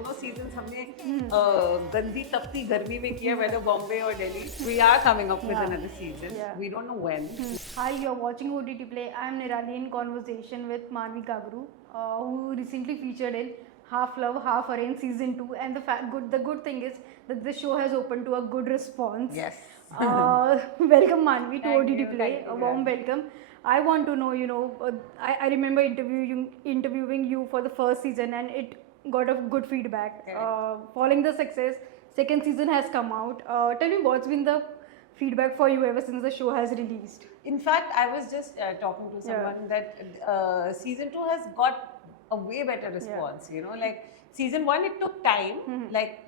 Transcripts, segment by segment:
दोनों सीजन्स हमने गंदी तपती गर्मी में किया, whether Bombay or Delhi. We are coming up with another season. We don't know when. Hi, you're watching OTT Play. I'm Nirali in conversation with Manvi Gagru, who recently featured in Half Love, Half Arrange season 2. And the good thing is that the show has opened to a good response. Yes. Welcome Manvi to Thank OTT you, Play. thank you, A warm welcome. I want to know, I remember interviewing you for the first season, and it got a good feedback. Following the success, second season has come out. Tell me, what's been the feedback for you ever since the show has released? In fact, I was just talking to someone that season 2 has got a way better response. You know, like season 1, it took time. Like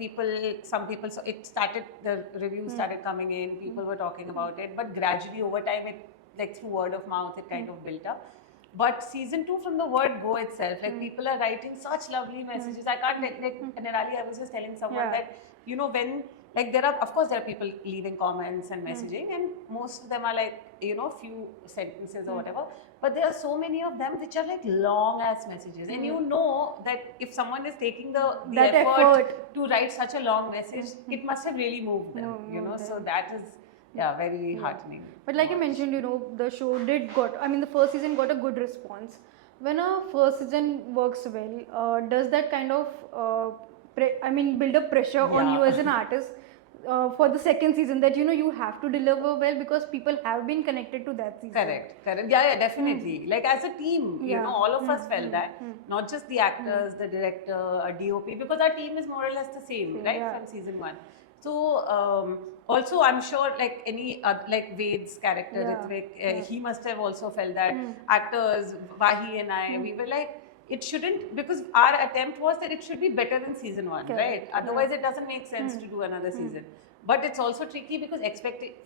some people, so it started, the reviews started coming in. People were talking about it, but gradually over time, it like through word of mouth, it kind of built up. But season 2, from the word go itself, like people are writing such lovely messages. I can't like Nirali, I was just telling someone that, you know, when like there are people leaving comments and messaging, and most of them are like, you know, few sentences or whatever, but there are so many of them which are like long ass messages, and you know that if someone is taking the effort to write such a long message, it must have really moved them, you know. So that is very heartening. But like you mentioned, the show the first season got a good response. When a first season works well, does that kind of build up pressure on you as an artist for the second season, that you have to deliver well because people have been connected to that season? Correct. Yeah, definitely. Like as a team, you know, all of us felt that, not just the actors, the director, a DOP, because our team is more or less the same, right, from season 1. So also, I'm sure, like any like Ved's character, Ritvik, he must have also felt that. Actors, Vahi and I, we were like, it shouldn't, because our attempt was that it should be better than season 1, right? Otherwise, it doesn't make sense to do another season. But it's also tricky because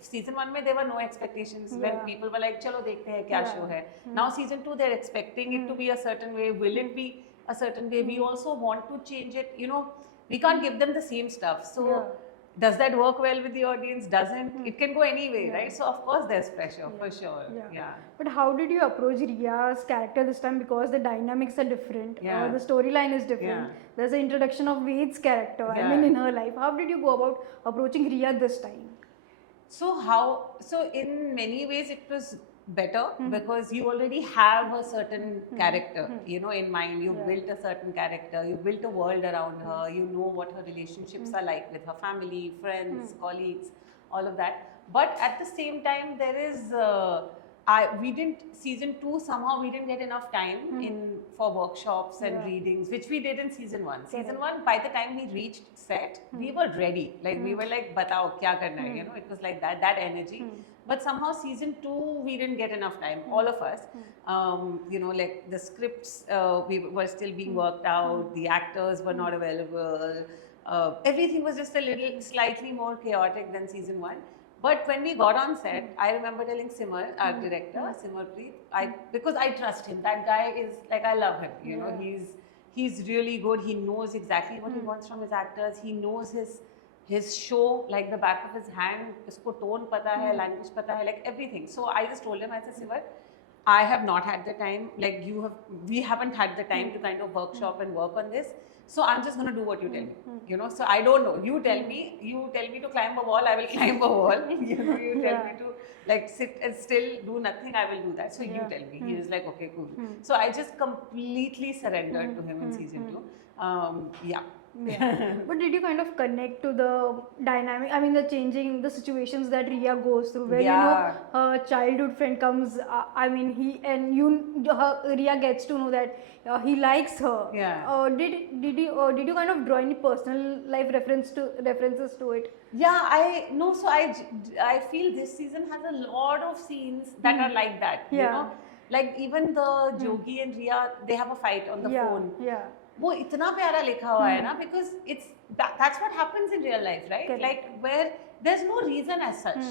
season 1 mein there were no expectations. When people were like, chalo dekhte hai kya show hai. Now season 2, they're expecting it to be a certain way. Will it be a certain way? We also want to change it. You know, we can't give them the same stuff. So does that work well with the audience? Doesn't? It can go anyway, right? So of course there's pressure for sure. But how did you approach Ria's character this time? Because the dynamics are different. The storyline is different. There's an introduction of Ved's character. In her life, how did you go about approaching Ria this time? So in many ways it was better because you already have a certain character, you know, in mind. You've built a certain character, you've built a world around her, you know what her relationships are like with her family, friends, colleagues, all of that. But at the same time, there is season 2, somehow we didn't get enough time for workshops and readings, which we did in season 1. Season 1, by the time we reached set, we were ready. Like we were like, batao kya karna hai, you know, it was like that energy. But somehow season 2, we didn't get enough time, all of us. You know, like the scripts we were still being worked out, the actors were not available. Everything was just a little slightly more chaotic than season 1. But when we got on set, I remember telling Simar, our director, Simarpreet, because I trust him. That guy is like, I love him. You know, he's really good. He knows exactly what he wants from his actors. He knows his show like the back of his hand. Usko tone pata hai, language pata hai, like everything. So I just told him, I said, Simar, I have not had the time. Like we haven't had the time to kind of workshop and work on this. So I'm just going to do what you tell me, you know. So I don't know. You tell me to climb a wall, I will climb a wall. You know, you tell me to like sit and still do nothing, I will do that. So you tell me. He was like, okay, cool. So I just completely surrendered to him in season 2. But did you kind of connect to the dynamic, the situations that Ria goes through, where her childhood friend comes, Ria gets to know that he likes her. Did you kind of draw any personal life references to it? So I feel this season has a lot of scenes that are like that, you know, like even the Jogi and Ria, they have a fight on the phone. वो इतना प्यारा लिखा हुआ है ना, because that's what happens in real life, right? Like where there's no reason as such,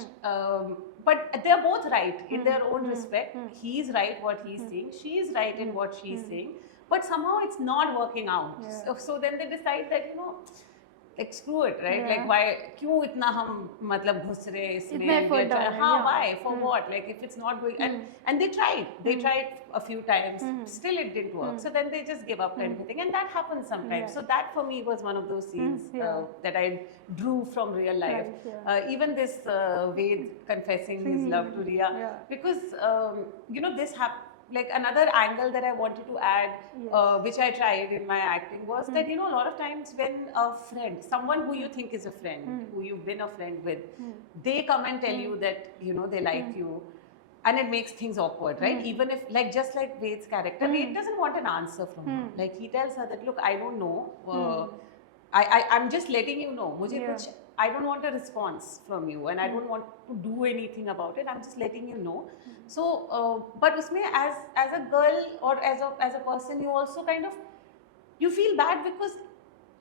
but they're both right in their own respect. He's right what he's saying, she's right in what she's saying, but somehow it's not working out. So then they decide that, you know, like screw it, right? Yeah. Like why क्यों इतना हम मतलब घुस रहे इसमें इतना effort get- डाल रहे हैं, हाँ yeah. why for what, like if it's not going and they tried a few times, still it didn't work, so then they just give up kind of a thing, and that happens sometimes. Yeah. So that for me was one of those scenes Yeah. that I drew from real life. Right, yeah. Even this Ved confessing his love to Riya, Yeah. because you know this happened. Like another angle that I wanted to add, which I tried in my acting, was that you know a lot of times when a friend, someone who you think is a friend, who you've been a friend with, they come and tell you that you know they like you, and it makes things awkward, right? Even if like just like Ved's character, Ved doesn't want an answer from her. Like he tells her that look, I don't know. I'm just letting you know. मुझे Yeah. कुछ I don't want a response from you, and I don't want to do anything about it. I'm just letting you know. So, but उसमें as a girl or as a person, you also kind of you feel bad because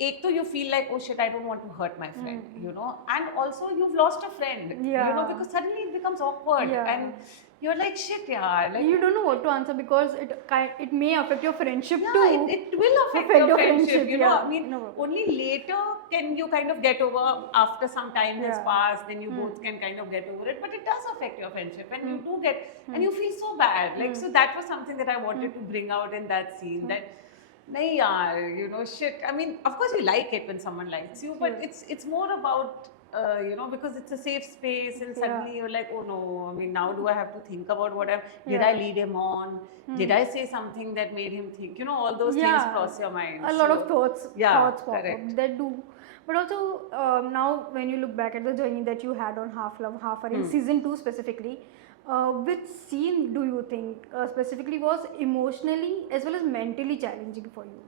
एक तो you feel like oh shit, I don't want to hurt my friend, you know, and also you've lost a friend, you know, Yeah. because suddenly it becomes awkward, Yeah. and you're like shit, yaar, like You don't know what to answer because it may affect your friendship yeah, too. it will affect Affect your your friendship, friendship, you know. yeah. I mean, No. only later can you kind of get over after some time has Yeah. passed, then you both can kind of get over it. But it does affect your friendship, and you do get, and you feel so bad. Like, so that was something that I wanted to bring out in that scene. That, nahi yaar, you know, shit. I mean, of course you like it when someone likes you, but it's more about. You know, because it's a safe space, and suddenly you're like, oh no, I mean, now do I have to think about what did I lead him on? Did I say something that made him think? You know, all those things cross your mind. A lot of thoughts pop correct. up that do. But also now when you look back at the journey that you had on Half Love, Half Are in season 2 specifically, which scene do you think specifically was emotionally as well as mentally challenging for you?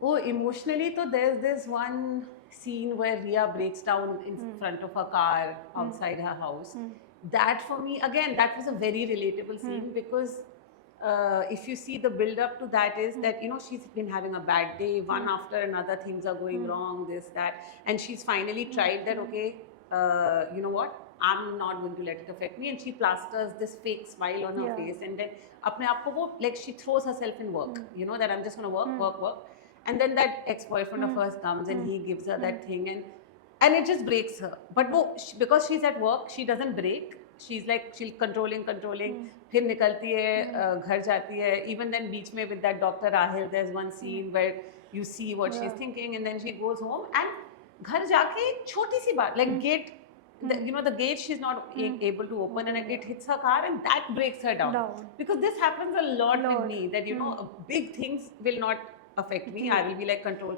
Oh, emotionally, so there's this one scene where Riya breaks down in front of her car outside her house. That for me, again, that was a very relatable scene because if you see the build up to that is that, you know, she's been having a bad day, one after another, things are going wrong, this, that, and she's finally tried that, okay, you know what, I'm not going to let it affect me, and she plasters this fake smile on her face, and then apne aap ko wo, like she throws herself in work, you know, that I'm just going to work. And then that ex-boyfriend of hers comes and he gives her that thing, and it just breaks her. But wo, because she's at work, she doesn't break. She's like, she's controlling. फिर निकलती है, घर जाती है. Even then, बीच में with that Dr. Rahil, there's one scene where you see what she's thinking, and then she goes home. And घर जाके छोटी सी बात, like gate, you know, the gate she's not able to open, and it hits her car, and that breaks her down. Because this happens a lot with me, that you know, big things will not affect me. I will be like control.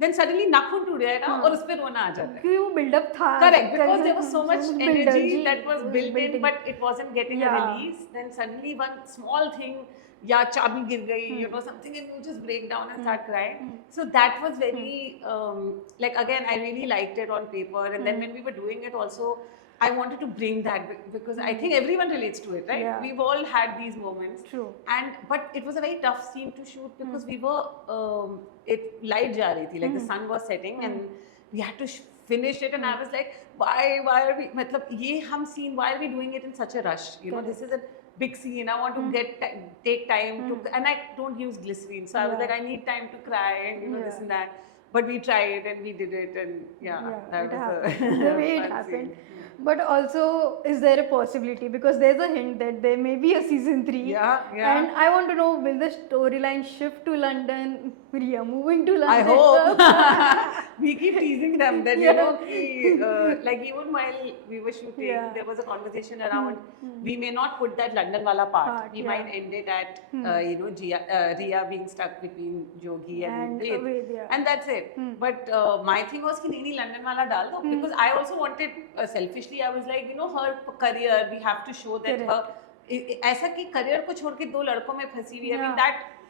Then suddenly नाखून टूट जाएगा और उस पे रोना आ जाता है. क्योंकि वो build up था. Correct, because there was so much energy energy that was built in, but it wasn't getting a release. Then suddenly one small thing, या चाबी गिर गई, you know, something, and you just break down and start crying. So that was very like, again, I really liked it on paper, and then when we were doing it also, I wanted to bring that because I think everyone relates to it, right? Yeah. We've all had these moments. True. But it was a very tough scene to shoot because we were light ja rahi thi, like the sun was setting, and we had to finish it, and I was like, why are we, matlab ye hum scene, why are we doing it in such a rush? You know, this is a big scene. I want to take time to, and I don't use glycerine, so I was like, I need time to cry, and you know, this and that. But we tried and we did it, and that was the way it happened. But also, is there a possibility, because there's a hint that there may be a season 3? Yeah. And I want to know, will the storyline shift to London? Riya moving to London? I hope. We keep teasing them that, you know, like even while we were shooting, there was a conversation around, we may not put that London wala part. We might end it at, you know, Riya being stuck between Jogi and Ved. And that's it. But my thing was, ki nahi London wala dal do, because I also wanted, selfishly, I was like, you know, her career, we have to show that her, ऐसा कि career को छोड़ के दो लड़कों में फंसी हुई है.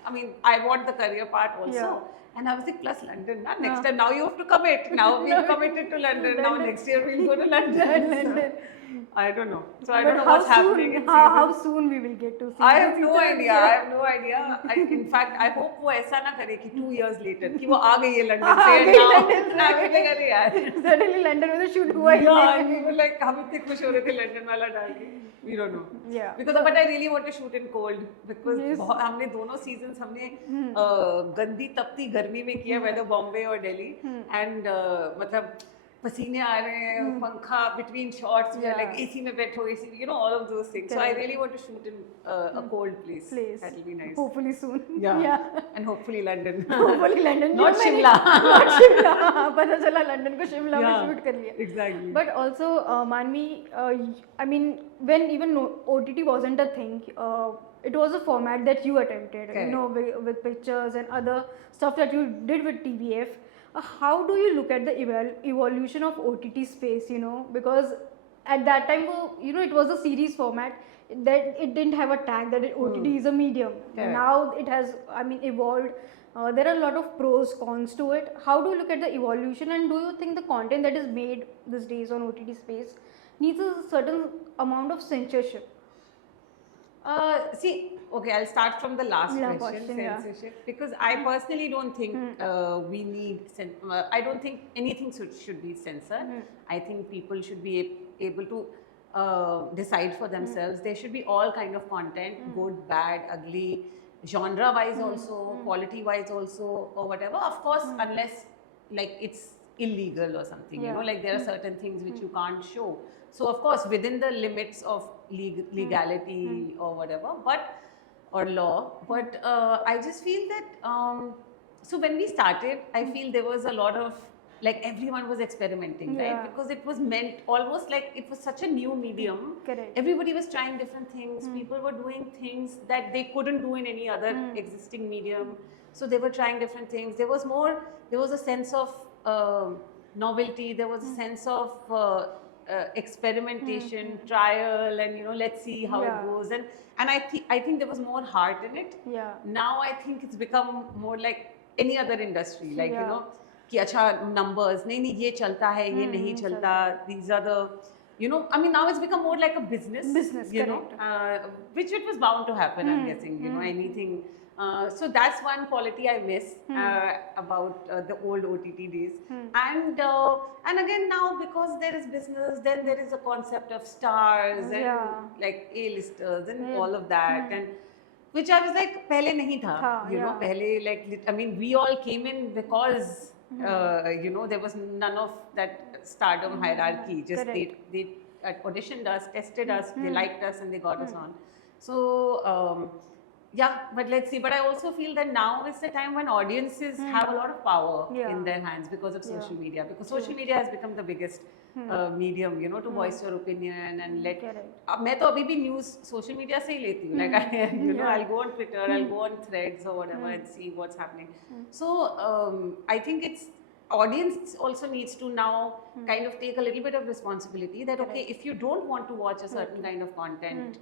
I mean, I want the career part also. And I was like, plus London, na? Next time, now you have to commit. Now we've committed to London. Now next year we'll go to London. I don't know. So I But don't know how what's happening in soon? How season. soon we will get to see? I have no season? idea. I have no idea. In fact, I hope वो ऐसा ना करे कि 2 years later कि वो आ गई है London से आ and गई now लंदन से। I'm like अरे यार. Suddenly लंदन में तो शूट हुआ ही Yeah, नहीं। and we were like हम इतने खुश हो रहे थे लंदन वाला डाल के. We don't know. Yeah. Because but I really want to shoot in cold because Yes. हमने दोनों seasons हमने गंदी तपती गर्मी में किया whether Bombay or Delhi and मतलब पसीने आ रहे हैं पंखा between shots we are like AC में बैठो AC you know all of those things so I really want to shoot in a cold place that will be nice Hopefully soon. yeah and hopefully London Hopefully London. not मैंने- Shimla Not Shimla. पता चला London को शिमला में Yeah, shoot कर लिया. exactly But also, Manvi, I mean, when even OTT wasn't a thing, it was a format that you attempted, Correct. you know, with pictures and other stuff that you did with TVF. How do you look at the evolution of OTT space, you know, because at that time, you know, it was a series format that it didn't have a tag that OTT is a medium. Correct. Now it has, I mean, evolved. There are a lot of pros, cons to it. How do you look at the evolution, and do you think the content that is made these days on OTT space needs a certain amount of censorship? See, okay, I'll start from the last Yeah, question, question, yeah. censorship, because I personally don't think we need, I don't think anything should be censored. I think people should be able to decide for themselves. There should be all kind of content, good, bad, ugly, genre-wise also, quality-wise also, or whatever. Of course, unless like it's illegal or something, you know, like there are certain things which you can't show. So of course, within the limits of legality or whatever, or law. But I just feel that so when we started, I feel there was a lot of like everyone was experimenting, Yeah. right? Because it was meant almost like it was such a new medium. Correct. Everybody was trying different things. People were doing things that they couldn't do in any other existing medium. So they were trying different things. There was a sense of novelty. There was a sense of experimentation, trial, and you know, let's see how Yeah. it goes. And I think there was more heart in it. Yeah. Now I think it's become more like any other industry, like you Yeah. know, कि अच्छा numbers, नहीं ये चलता है, ये नहीं चलता. These are the, you know, I mean now it's become more like a business. Business, you correct. know, which it was bound to happen. I'm guessing, you know, anything. So that's one quality I miss about the old OTT days. And again now because there is business, then there is a concept of stars and Yeah. like A-listers and all of that and which I was like पहले नहीं था, you know, yeah. पहले like I mean we all came in because you know there was none of that stardom hierarchy. Just they auditioned us, tested us, they liked us, and they got us on. So yeah, but let's see. But I also feel that now is the time when audiences have a lot of power Yeah. in their hands because of social media. Because social media has become the biggest medium, you know, to voice your opinion and let. Correct. अब मैं तो अभी भी news social media से ही लेती हूँ. Like I, you know, I'll go on Twitter, I'll go on Threads or whatever and see what's happening. So I think it's audience also needs to now kind of take a little bit of responsibility that okay, if you don't want to watch a certain kind of content.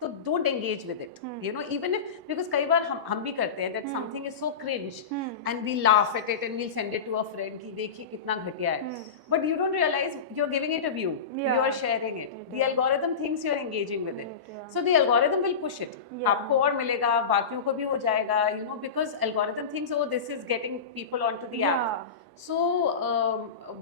So don't engage with it, you know, even if, because कई बार हम भी करते हैं that something is so cringe and we laugh at it and we'll send it to a friend कि देखिए कितना घटिया है, but you don't realize you're giving it a view, you are sharing it, the algorithm thinks you're engaging with it, so the algorithm will push it, आपको और मिलेगा, बाकियों को भी हो जाएगा, you know, because algorithm thinks oh this is getting people onto the app. So,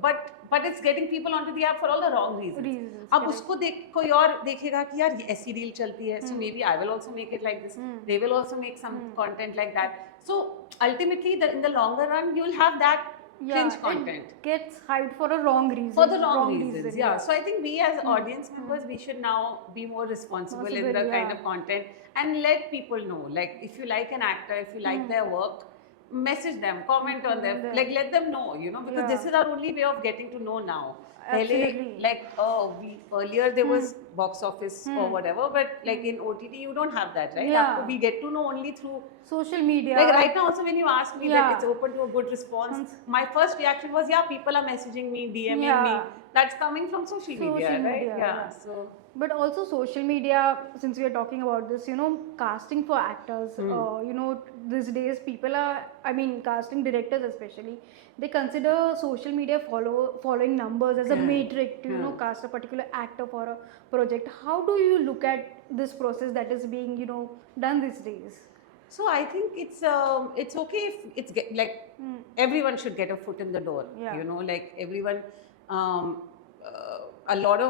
but it's getting people onto the app for all the wrong reasons. अब उसको देख कोई और देखेगा कि यार ये ऐसी रील चलती है, so maybe I will also make it like this. They will also make some content like that. So ultimately, in the longer run, you will have that cringe content. It gets hyped for a wrong reason. For the wrong reasons, yeah. So I think we as audience members, we should now be more responsible in the kind of content and let people know. Like if you like an actor, if you like their work, message them, comment on them, like let them know, you know, because this is our only way of getting to know now. Absolutely. Like earlier there was box office or whatever, but like in OTT you don't have that, right? Yeah. We get to know only through social media. like right now also when you ask me that Yeah. it's open to a good response, my first reaction was yeah, people are messaging me, DMing Yeah. me. That's coming from social media, Social right? media, Yeah. yeah. So But also social media, since we are talking about this, casting for actors, these days people are, I mean, casting directors especially, they consider social media following numbers as a metric to, cast a particular actor for a project. How do you look at this process that is being, done these days? So I think it's okay if it's everyone should get a foot in the door. Yeah. Like everyone, a lot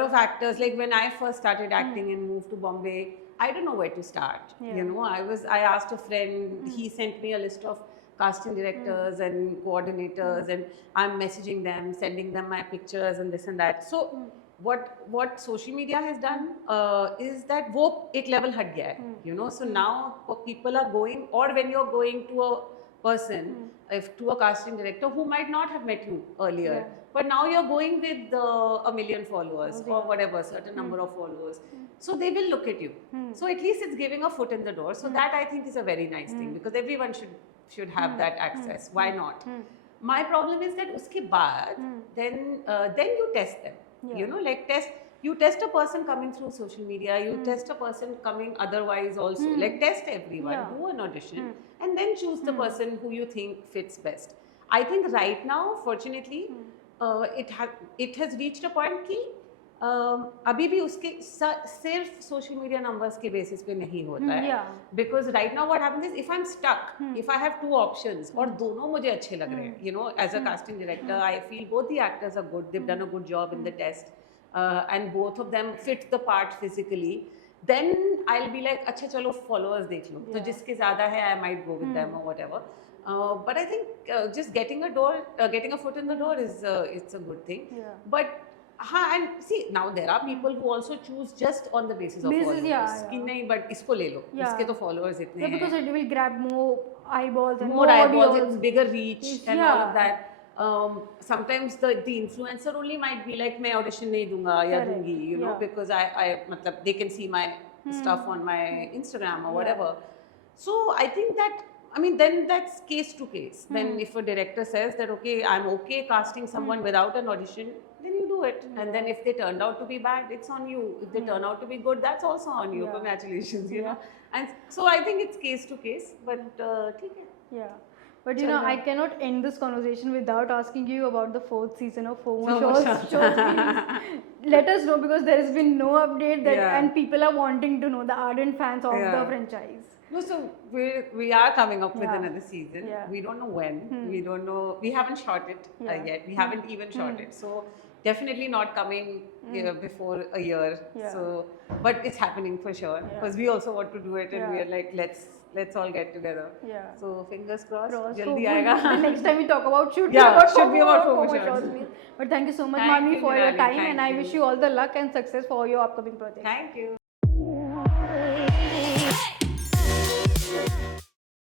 of actors. Like when I first started acting and moved to Bombay, I don't know where to start. Yeah. I asked a friend. He sent me a list of casting directors and coordinators, and I'm messaging them, sending them my pictures and this and that. So what social media has done is that वो एक level हट गया है, so now people are going, or when you're going to a person, if to a casting director who might not have met you earlier, but now you're going with a million followers or whatever, certain number of followers, so they will look at you. So at least it's giving a foot in the door. So that I think is a very nice thing, because everyone should have that access. Why not? My problem is that uske baad, then you test them. Like you test a person coming through social media, you test a person coming otherwise also, like test everyone, do an audition, and then choose the person who you think fits best. I think right now, fortunately, it has reached a point कि अभी भी उसके सिर्फ social media numbers के basis पे नहीं होता है, because right now what happens is if I am stuck, if I have two options और दोनों मुझे अच्छे लग रहे हैं, as a casting director I feel both the actors are good, they've done a good job in the test, and both of them fit the part physically, then I'll be like अच्छा चलो followers देख लो, तो जिसके ज़्यादा है I might go with them or whatever. But I think just getting a foot in the door is it's a good thing. But and see, now there are people who also choose just on the basis of followers. कि नहीं, but इसको ले लो, इसके तो followers इतने हैं. Because it will grab more eyeballs and more eyeballs, audience. and bigger reach and all of that. Sometimes the influencer only might be like मैं audition नहीं दूंगा या दूंगी, because I मतलब they can see my stuff on my Instagram or whatever. So I think that, I mean, then that's case to case. Then if a director says that okay, I'm okay casting someone without an audition, then you do it. And then if they turned out to be bad, it's on you. If they turn out to be good, that's also on you. Congratulations, you know. And so I think it's case to case, but ठीक है. Yeah. But I cannot end this conversation without asking you about the 4th season of FOMO shows. Let us know, because there has been no update that, and people are wanting to know, the ardent fans of the franchise. No, so we are coming up with another season. We don't know when. We don't know. We haven't shot it yet. We haven't even shot it. So definitely not coming before a year. So, but it's happening for sure, because we also want to do it, and we are like, let's all get together. So fingers crossed. Jaldi aayega. The next time we talk about should be about FOMO shows. shows. But thank you so much, Manvi, for your time, and I wish you all the luck and success for your upcoming projects. Thank you.